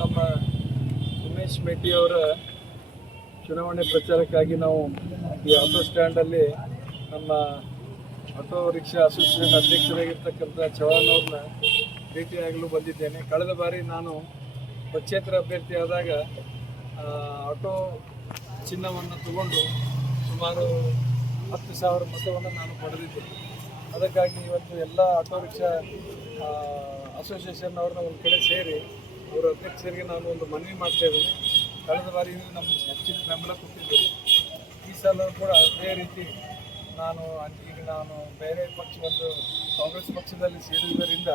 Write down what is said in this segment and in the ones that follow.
ನಮ್ಮ ಉಮೇಶ್ ಮೇಟಿ ಅವರ ಚುನಾವಣೆ ಪ್ರಚಾರಕ್ಕಾಗಿ ನಾವು ಈ ಆಟೋ ಸ್ಟ್ಯಾಂಡಲ್ಲಿ ನಮ್ಮ ಆಟೋ ರಿಕ್ಷಾ ಅಸೋಸಿಯೇಷನ್ ಅಧ್ಯಕ್ಷರಾಗಿರ್ತಕ್ಕಂಥ ಚವಾಣ್ ಅವ್ರನ್ನ ಭೇಟಿಯಾಗಲು ಬಂದಿದ್ದೇನೆ. ಕಳೆದ ಬಾರಿ ನಾನು ಪಕ್ಷೇತರ ಅಭ್ಯರ್ಥಿಯಾದಾಗ ಆಟೋ ಚಿನ್ನವನ್ನು ತಗೊಂಡು ಸುಮಾರು 10,000 ಮತವನ್ನು ನಾನು ಪಡೆದಿದ್ದೇನೆ. ಅದಕ್ಕಾಗಿ ಇವತ್ತು ಎಲ್ಲ ಆಟೋ ರಿಕ್ಷಾ ಅಸೋಸಿಯೇಷನ್ ಅವ್ರನ್ನ ಒಂದು ಕಡೆ ಸೇರಿ ಅವರ ಅಧ್ಯಕ್ಷರಿಗೆ ನಾನು ಒಂದು ಮನವಿ ಮಾಡ್ತಾ ಇದ್ದೇನೆ. ಕಳೆದ ಬಾರಿ ನಮಗೆ ಹೆಚ್ಚಿನ ಬೆಂಬಲ ಕೊಟ್ಟಿದ್ದೇನೆ. ಈ ಸಲ ಕೂಡ ಅದೇ ರೀತಿ ನಾನು ಬೇರೆ ಒಂದು ಕಾಂಗ್ರೆಸ್ ಪಕ್ಷದಲ್ಲಿ ಸೇರಿರುವುದರಿಂದ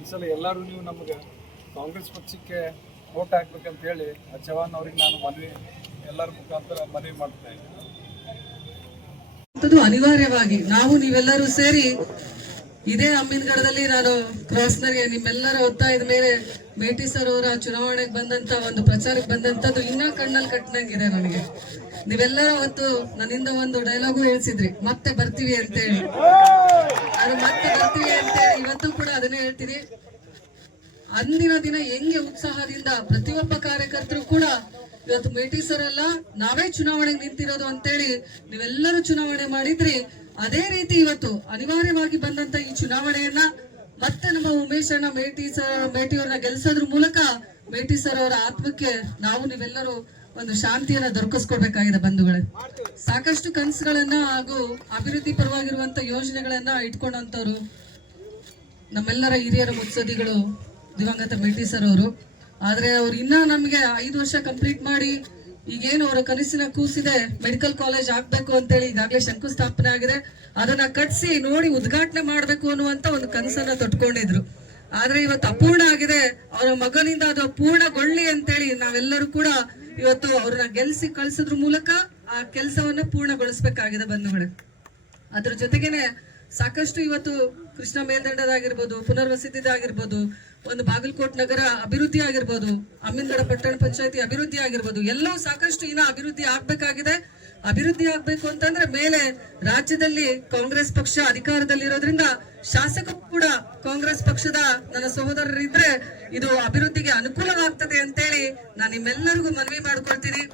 ಈ ಸಲ ಎಲ್ಲರೂ ನೀವು ನಮಗೆ ಕಾಂಗ್ರೆಸ್ ಪಕ್ಷಕ್ಕೆ ವೋಟ್ ಹಾಕ್ಬೇಕಂತ ಹೇಳಿ ಚವಾಣ್ ಅವ್ರಿಗೆ ನಾನು ಎಲ್ಲರ ಮುಖಾಂತರ ಮನವಿ ಮಾಡ್ತಾ ಇದ್ದೇನೆ. ಅನಿವಾರ್ಯವಾಗಿ ನೀವೆಲ್ಲರೂ ಸೇರಿ ಇದೇ ಅಮ್ಮಿನಗಡದಲ್ಲಿ ನಾನು ಕ್ರಾಸ್ನರಿಗೆ ನಿಮ್ಮೆಲ್ಲರ ಒತ್ತಾಯದ ಮೇಲೆ ಮೇಟಿ ಸರ್ ಅವರ ಚುನಾವಣೆಗೆ ಬಂದಂತ ಒಂದು ಪ್ರಚಾರಕ್ಕೆ ಬಂದಂತದ್ದು ಇನ್ನ ಕಣ್ಣಲ್ಲಿ ಕಟ್ಟಂಗಿದೆ ನನಗೆ. ನೀವೆಲ್ಲರ ಅವತ್ತು ನನ್ನಿಂದ ಒಂದು ಡೈಲಾಗು ಹೇಳ್ಸಿದ್ರಿ, ಮತ್ತೆ ಬರ್ತೀವಿ ಅಂತೇಳಿ. ನಾನು ಮತ್ತೆ ಬರ್ತೀವಿ ಅಂತೇಳಿ ಇವತ್ತು ಕೂಡ ಅದನ್ನೇ ಹೇಳ್ತೀನಿ. ಅಂದಿನ ದಿನ ಹೆಂಗೆ ಉತ್ಸಾಹದಿಂದ ಪ್ರತಿಯೊಬ್ಬ ಕಾರ್ಯಕರ್ತರು ಕೂಡ ಇವತ್ತು ಮೇಟಿ ಸರ್ ಅಲ್ಲ ನಾವೇ ಚುನಾವಣೆಗೆ ನಿಂತಿರೋದು ಅಂತೇಳಿ ನೀವೆಲ್ಲರೂ ಚುನಾವಣೆ ಮಾಡಿದ್ರಿ. ಅದೇ ರೀತಿ ಇವತ್ತು ಅನಿವಾರ್ಯವಾಗಿ ಬಂದಂತ ಈ ಚುನಾವಣೆಯನ್ನ ಮತ್ತೆ ನಮ್ಮ ಉಮೇಶ್ ಅಣ್ಣ ಮೇಟಿಯವ್ರನ್ನ ಗೆಲ್ಸೋದ್ರ ಮೂಲಕ ಮೇಟಿ ಸರ್ ಅವರ ಆತ್ಮಕ್ಕೆ ನೀವೆಲ್ಲರೂ ಒಂದು ಶಾಂತಿಯನ್ನ ದೊರಕಿಸ್ಕೊಡ್ಬೇಕಾಗಿದೆ ಬಂಧುಗಳೇ. ಸಾಕಷ್ಟು ಕನಸುಗಳನ್ನ ಹಾಗೂ ಅಭಿವೃದ್ಧಿ ಪರವಾಗಿರುವಂತ ಯೋಜನೆಗಳನ್ನ ಇಟ್ಕೊಂಡಂತವ್ರು ನಮ್ಮೆಲ್ಲರ ಹಿರಿಯರ ಮುತ್ಸದಿಗಳು ದಿವಂಗತ ಮೇಟಿ ಸರ್ ಅವರು. ಆದ್ರೆ ಅವ್ರು ಇನ್ನ ನಮ್ಗೆ 5 ವರ್ಷ ಕಂಪ್ಲೀಟ್ ಮಾಡಿ ಈಗೇನು ಅವರ ಕನಸಿನ ಕೂಸಿದೆ ಮೆಡಿಕಲ್ ಕಾಲೇಜ್ ಆಗ್ಬೇಕು ಅಂತೇಳಿ ಈಗಾಗಲೇ ಶಂಕುಸ್ಥಾಪನೆ ಆಗಿದೆ. ಅದನ್ನ ಕಟ್ಸಿ ನೋಡಿ ಉದ್ಘಾಟನೆ ಮಾಡ್ಬೇಕು ಅನ್ನುವಂತ ಒಂದು ಕನಸನ್ನ ತೊಟ್ಕೊಂಡಿದ್ರು. ಆದ್ರೆ ಇವತ್ತು ಅಪೂರ್ಣ ಆಗಿದೆ. ಅವರ ಮಗನಿಂದ ಅದು ಪೂರ್ಣಗೊಳ್ಳಿ ಅಂತೇಳಿ ನಾವೆಲ್ಲರೂ ಕೂಡ ಇವತ್ತು ಅವ್ರನ್ನ ಗೆಲ್ಸಿ ಕಳ್ಸೋದ್ರ ಮೂಲಕ ಆ ಕೆಲಸವನ್ನ ಪೂರ್ಣಗೊಳಿಸ್ಬೇಕಾಗಿದೆ ಬಂಧುಗಳೇ. ಅದ್ರ ಜೊತೆಗೇನೆ ಸಾಕಷ್ಟು ಇವತ್ತು ಕೃಷ್ಣ ಮೇಲ್ದಂಡದಾಗಿರ್ಬೋದು, ಪುನರ್ವಸತಿದಾಗಿರ್ಬೋದು, ಒಂದು ಬಾಗಲಕೋಟ್ ನಗರ ಅಭಿವೃದ್ಧಿ ಆಗಿರ್ಬೋದು, ಅಮ್ಮಿನಗಡ ಪಟ್ಟಣ ಪಂಚಾಯತಿ ಅಭಿವೃದ್ಧಿ ಆಗಿರ್ಬೋದು, ಎಲ್ಲವೂ ಸಾಕಷ್ಟು ಇನ್ನ ಅಭಿವೃದ್ಧಿ ಆಗ್ಬೇಕಾಗಿದೆ. ಅಭಿವೃದ್ಧಿ ಆಗ್ಬೇಕು ಅಂತಂದ್ರೆ ಮೇಲೆ ರಾಜ್ಯದಲ್ಲಿ ಕಾಂಗ್ರೆಸ್ ಪಕ್ಷ ಅಧಿಕಾರದಲ್ಲಿರೋದ್ರಿಂದ ಶಾಸಕರು ಕೂಡ ಕಾಂಗ್ರೆಸ್ ಪಕ್ಷದ ನನ್ನ ಸಹೋದರರಿದ್ರೆ ಇದು ಅಭಿವೃದ್ಧಿಗೆ ಅನುಕೂಲವಾಗ್ತದೆ ಅಂತೇಳಿ ನಾನು ನಿಮ್ಮೆಲ್ಲರಿಗೂ ಮನವಿ ಮಾಡ್ಕೊಳ್ತೀನಿ.